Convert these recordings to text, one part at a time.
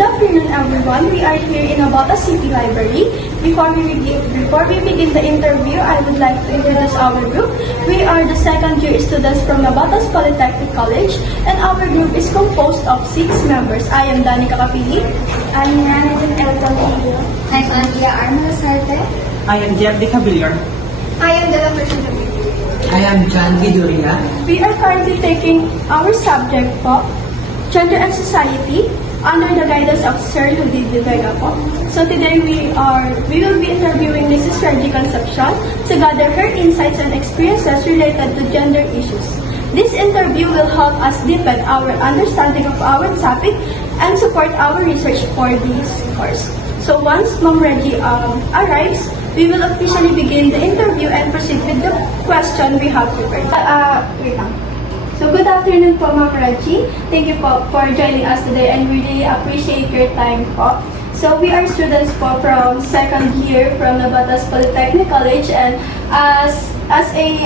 Good afternoon, everyone. We are here in Nabota City Library. Before we begin the interview, I would like to introduce our group. We are the second year students from Nabotas Polytechnic College, and our group is composed of 6 members. I am Danica Capili. I'm Ranajan El Campillo. I'm Andrea Armala Sarte. I am Jeff De Cavalier. I am Dela Person. I am John Guiduria. We are currently taking our subject po, Gender and Society, under the guidance of Sir Ludwig de Vega po. So today we will be interviewing Mrs. Reggie Concepcion to gather her insights and experiences related to gender issues. This interview will help us deepen our understanding of our topic and support our research for this course. So once Ma'am Reggie arrives, we will officially begin the interview and proceed with the question we have prepared. Wait lang. So good afternoon po, Ma'am Reggie. Thank you po for joining us today and we really appreciate your time po. So we are students po from second year from Nabotas Polytechnic College, and as a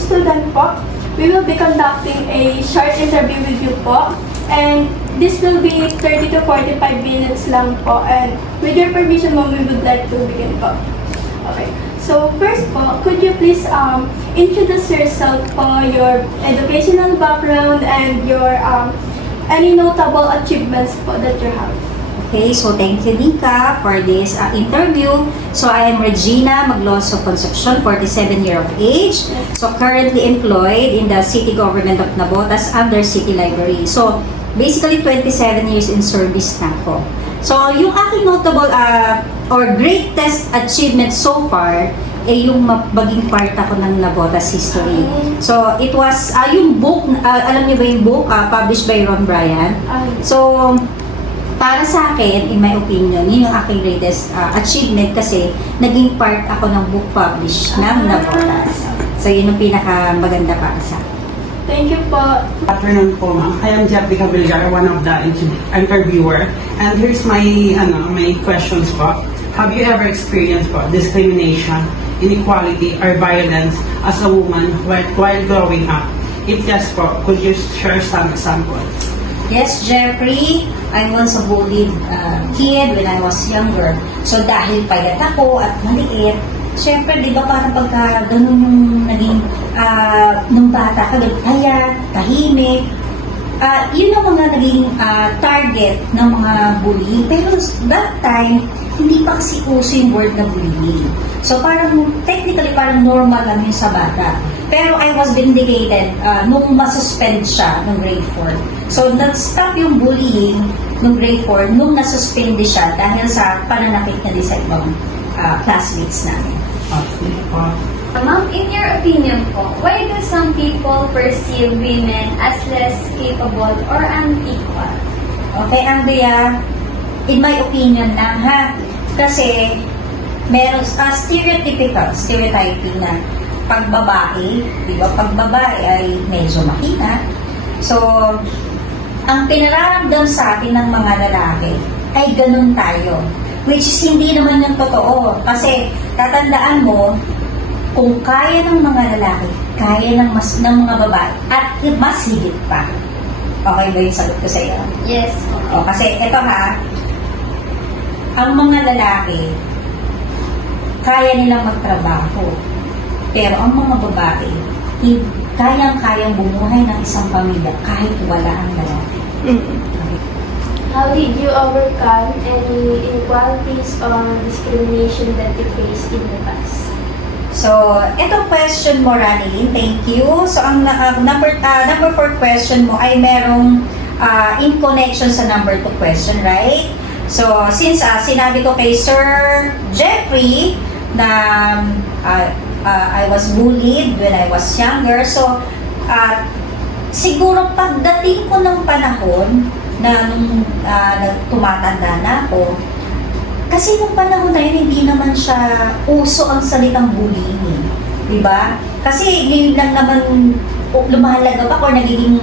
student po, we will be conducting a short interview with you po, and this will be 30 to 45 minutes lang po, and with your permission, Ma'am, we would like to begin po. Okay. So first po, could you please introduce yourself po, your educational background and your any notable achievements po that you have? Okay, so thank you, Nika, for this interview. So I am Regina Magloso Concepcion, 47 years of age. So currently employed in the City Government of Nabotas under City Library. So basically 27 years in service na ako. So yung aking notable or greatest achievement so far yung maging part ako ng Nabotas history. So it was yung book, alam niyo ba yung book published by Ron Bryant? So para sa akin, in my opinion, yun yung aking greatest achievement kasi naging part ako ng book published ng Nabotas. So yun yung pinaka maganda para sa akin. Thank you po. Good afternoon po, ma'am. I am Jeff De Cavalier, one of the interviewer. And here's my questions po. Have you ever experienced po discrimination, inequality, or violence as a woman while growing up? If yes po, could you share some examples? Yes, Jeffrey, I was a bullied kid when I was younger. So dahil payat ako at maliit, syempre, di ba parang pagka ganun yung naging nung bata ka, payat, tahimik, yun ang mga naging target ng mga bully. Pero that time, hindi pa kasi uso yung word na bullying. So parang, technically, parang normal lang yun sa bata. Pero I was vindicated nung masuspend siya nung grade 4. So nag-stop yung bullying nung grade 4 nung nasuspend siya dahil sa pananakit niya din sa ibang classmates namin. Okay po. Ma'am, in your opinion po, why do some people perceive women as less capable or unequal? Okay, Andrea, in my opinion lang ha, kasi meron stereotyping na pag babae, di ba, pag babae ay medyo mahina. So, ang pinararamdam sa atin ng mga lalaki ay ganun tayo. Which is hindi naman yung totoo. Kasi tatandaan mo, kung kaya ng mga lalaki, kaya ng mga babae, at mas higit pa. Okay ba yung sagot ko sa iyo? Yes. O, kasi ito ha, ang mga lalaki, kaya nilang magtrabaho. Pero ang mga babae, kayang-kayang bumuhay ng isang pamilya kahit wala ang lalaki. How did you overcome any inequalities or discrimination that you faced in the past? So, itong question mo, Ranilyn, thank you. So, ang number 4 question mo ay merong in connection sa number 2 question, right? So, since sinabi ko kay Sir Jeffrey na I was bullied when I was younger, so siguro pagdating ko ng panahon na nung tumatanda na ako, kasi nung panahon na yun, hindi naman siya uso ang salitang bullying, di ba? Kasi ngayon lang naman lumahalaga pa or nagiging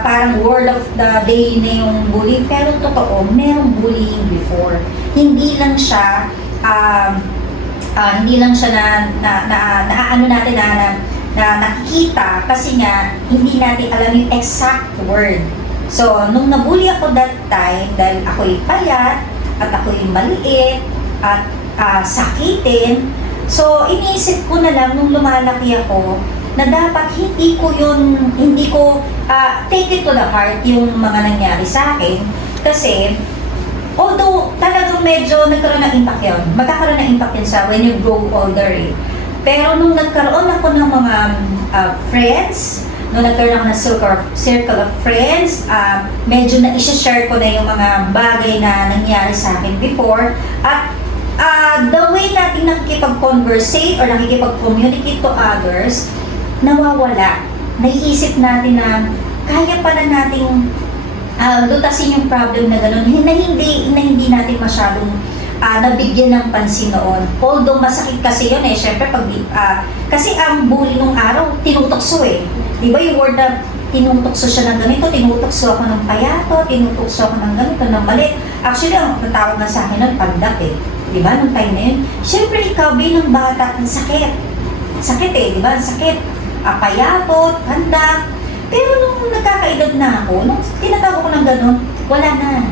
parang word of the day na yung bullying, pero totoo, merong bullying before. Hindi lang siya na nakikita kasi nga hindi natin alam yung exact word. So, nung nabully ako that time, dahil ako'y payat, at ako'y maliit, at sakitin, so iniisip ko na lang nung lumalaki ako, na dapat hindi ko take it to the heart yung mga nangyari sa akin. Kasi, although talagang medyo nagkaroon ng impact yun, magkakaroon ng impact yun sa when you grow older eh. Pero nung nagkaroon ako ng mga friends, nung nagkaroon ako ng circle of friends, medyo na-share ko na yung mga bagay na nangyari sa akin before, at the way natin nakikipag-conversate or nakikipag-communicate to others, nawawala. Naiisip natin na kaya pala nating lutasin yung problem na gano'n, na hindi natin masyadong nabigyan ng pansin noon. Although masakit kasi yun eh, syempre kasi ang bully nung araw, tinutokso eh. Di ba yung word na tinutokso siya ng ganito, tinutokso ako ng payato, tinutokso ako ng ganito, ng mali. Actually, ang natawag na sa akin nun, pandak eh. Di ba, nung time na yun? Syempre, ikaw bilang bata, ang sakit. Sakit eh, di ba? Ang sakit. Payatot, pandak. Pero nung nagkakaedad na ako, nung tinatawag ko ng ganun, wala na.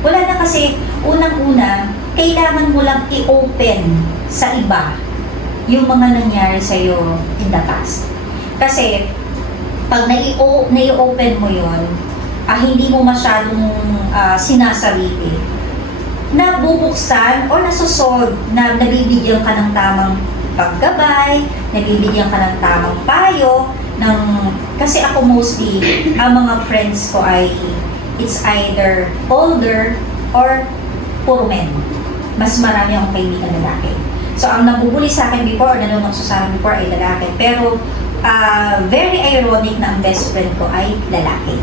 Wala na kasi, unang-una, kailangan mo lang i-open sa iba yung mga nangyari sa'yo in the past. Kasi, pag nai-open mo yun, hindi mo masyadong sinasarili, nabubuksan o nasusolve na nabibigyan ka ng tamang paggabay, nabibigyan ka ng tamang payo, kasi ako mostly, ang mga friends ko ay it's either older or puro men. Mas marami akong kaibigan lalaki. So, ang nabubuli sa akin before, or nanunokso sa akin before ay lalaki. Pero, very ironic na ang best friend ko ay lalaki.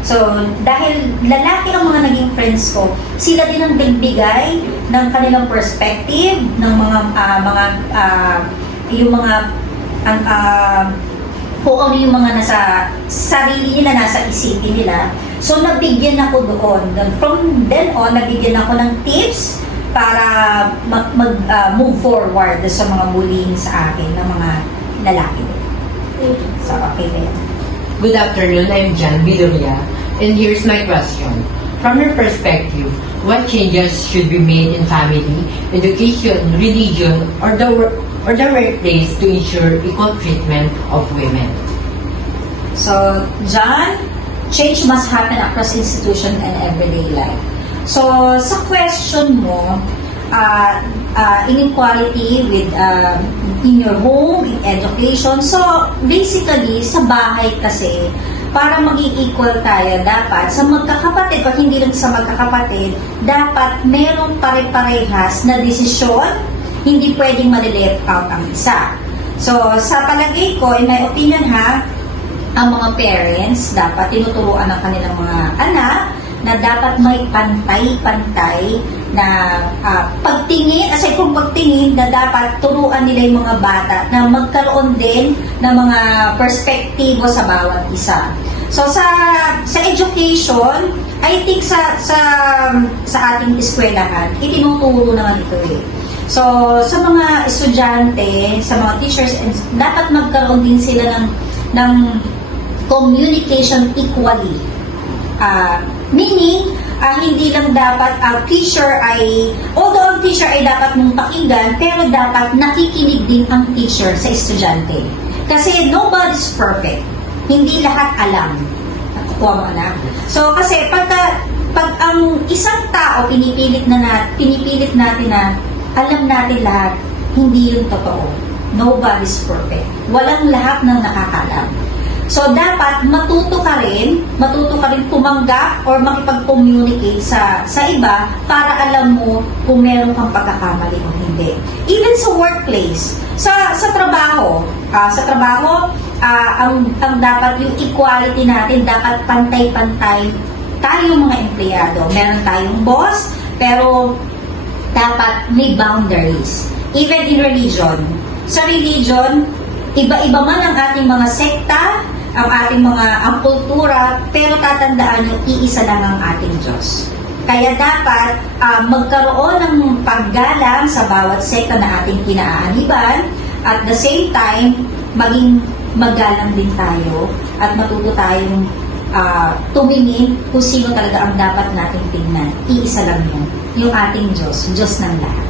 So, dahil lalaki ang mga naging friends ko, sila din ang nagbigay ng kanilang perspective, ng kung ano yung mga nasa sarili nila, nasa isipin nila. So, nabigyan ako doon. From then on, nabigyan ako ng tips para move forward sa mga bullying sa akin ng mga lalaki din. So, okay ba yan? Good afternoon, I'm Jan Vidoria, and here's my question. From your perspective, what changes should be made in family, education, religion, or the workplace to ensure equal treatment of women? So, John, change must happen across institution and everyday life. So, sa question mo, inequality with in your home, in education. So, basically, sa bahay kasi, para maging equal tayo, dapat sa magkakapatid, o hindi lang sa magkakapatid, dapat merong pare-parehas na desisyon, hindi pwedeng malileft out ang isa. So, sa palagay ko, in my opinion ang mga parents dapat tinuturuan ng kanilang mga anak na dapat may pantay-pantay na pagtingin, aside from pagtingin, na dapat turuan nila yung mga bata na magkaroon din ng mga perspektibo sa bawat isa. So sa education, I think sa ating eskwelahan, itinuturo naman ito eh. So sa mga estudyante, sa mga teachers, dapat magkaroon din sila ng communication equally. Meaning, hindi lang dapat ang teacher although ang teacher ay dapat mong pakinggan, pero dapat nakikinig din ang teacher sa estudyante. Kasi nobody's perfect. Hindi lahat alam. Nakukuha mo na. So, kasi pag ang isang tao pinipilit natin na alam natin lahat, hindi yun totoo. Nobody's perfect. Walang lahat ng nakakalam. So, dapat matuto ka rin tumanggap or makipag-communicate sa iba para alam mo kung meron kang pagkakamali o hindi. Even sa workplace, sa trabaho, ang dapat yung equality natin, dapat pantay-pantay tayong mga empleyado. Meron tayong boss, pero dapat may boundaries. Even in religion. Sa religion, iba-iba man ang ating mga sekta, ang kultura, pero tatandaan nyo, iisa lang ang ating Diyos. Kaya dapat magkaroon ng paggalang sa bawat sekta na ating kinaaniban, at the same time, maging magalang din tayo at matuto tayong tumingin kung sino talaga ang dapat nating tingnan. Iisa lang yun. Yung ating Diyos. Diyos ng lahat.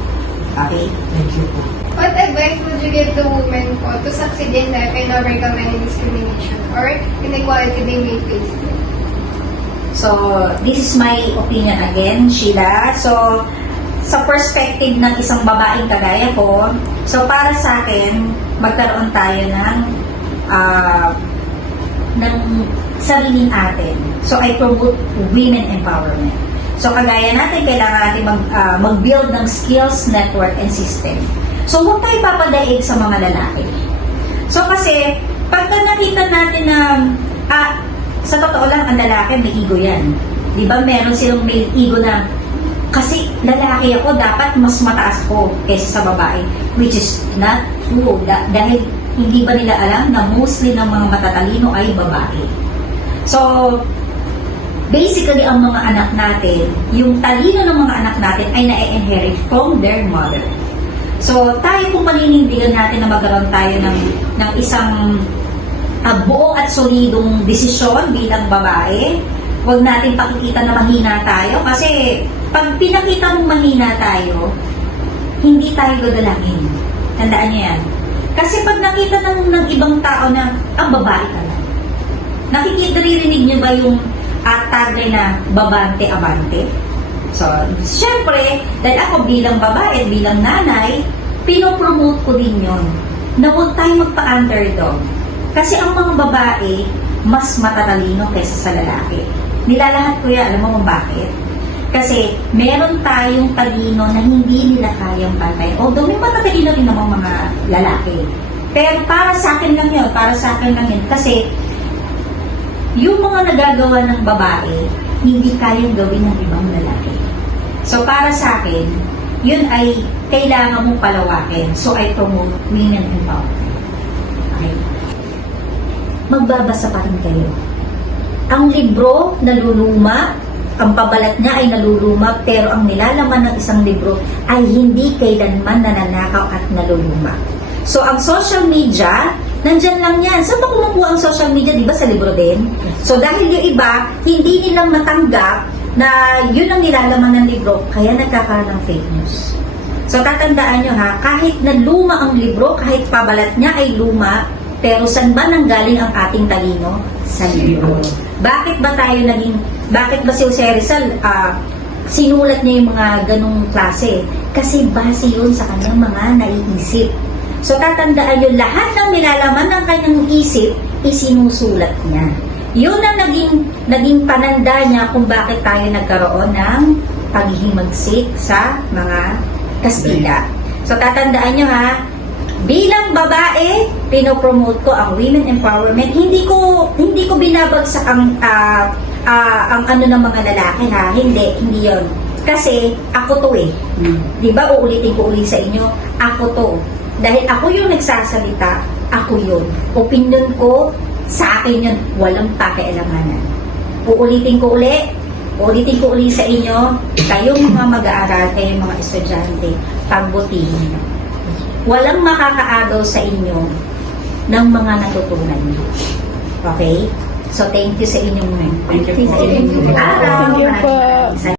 Okay? Thank you po. What advice would you give to women po to succeed in life and overcome any discrimination or inequality they may face? So, this is my opinion again, Sheila. So, sa perspective ng isang babaeng kagaya ko, so para sa akin, magkaroon tayo ng sariling atin. So, I promote women empowerment. So, kagaya natin, kailangan natin mag-build ng skills, network, and system. So, huwag tayo papadaig sa mga lalaki. So, kasi, pagka nakita natin na, sa totoo lang, ang lalaki, may ego yan. Di ba? Meron silang may ego na, kasi lalaki ako, dapat mas mataas ko kaysa sa babae. Which is not true. Dahil hindi ba nila alam na mostly ng mga matatalino ay babae. So, basically, ang mga anak natin, yung talino ng mga anak natin ay na-inherit from their mother. So, tayo kung maninindigan natin na magkaroon tayo ng isang buo at solidong desisyon bilang babae, huwag natin pakikita na mahina tayo kasi pag pinakita mong mahina tayo, hindi tayo gagalangin. Tandaan niyo yan. Kasi pag nakita ng ibang tao na ang babae ka lang, naririnig niyo ba yung tagline na babante abante? So, syempre, dahil ako bilang babae at bilang nanay, pinopromote ko din yun na huwag tayo magpa-underdog. Kasi ang mga babae, mas matatalino kaysa sa lalaki. Nilalahat ko yan, alam mo kung bakit? Kasi meron tayong talino na hindi nila kayang bantayan. Although may matatalino rin namang mga lalaki. Pero para sa akin lang yun, Kasi yung mga nagagawa ng babae, hindi kayang gawin ng ibang lalaki. So para sa akin, yun ay kailangan mong palawakin. So I promote women empowerment. Okay? Magbabasa pa rin kayo. Ang libro naluluma, ang pabalat niya ay naluluma, pero ang nilalaman ng isang libro ay hindi kailanman nananakaw at naluluma. So ang social media, nandyan lang yan. Saan ba kumukuha ang social media? Di ba sa libro din? So dahil yung iba, hindi nilang matanggap na yun ang nilalaman ng libro, kaya nagkakaroon ng fake news. So tatandaan nyo ha, kahit na luma ang libro, kahit pabalat niya ay luma, pero saan ba nanggaling ang ating talino? Sa libro. Bakit ba si Jose Rizal, sinulat niya yung mga ganong klase? Kasi base yun sa kanyang mga naiisip. So tatandaan yun, lahat ng nilalaman ng kanyang isip, isinusulat niya. Yun ang naging pananda niya kung bakit tayo nagkaroon ng paghihimagsik sa mga Kastila. So tatandaan nyo ha, bilang babae, pinopromote ko ang women empowerment. Hindi ko binabagsak ang ano ng mga lalaki ha. Hindi 'yon. Kasi ako to eh. 'Di ba? Uulitin ko uli sa inyo, ako to. Dahil ako yung nagsasalita, ako yun. Opinion ko, sa akin yun, walang pakialamanan. Uulitin ko uli sa inyo, kayong mga mag-aaral, kayong mga estudyante, pagbutihin nyo. Walang makakaagaw sa inyo ng mga natutunan nyo. Okay? So, thank you sa inyong araw. Thank you po. Maraming salamat.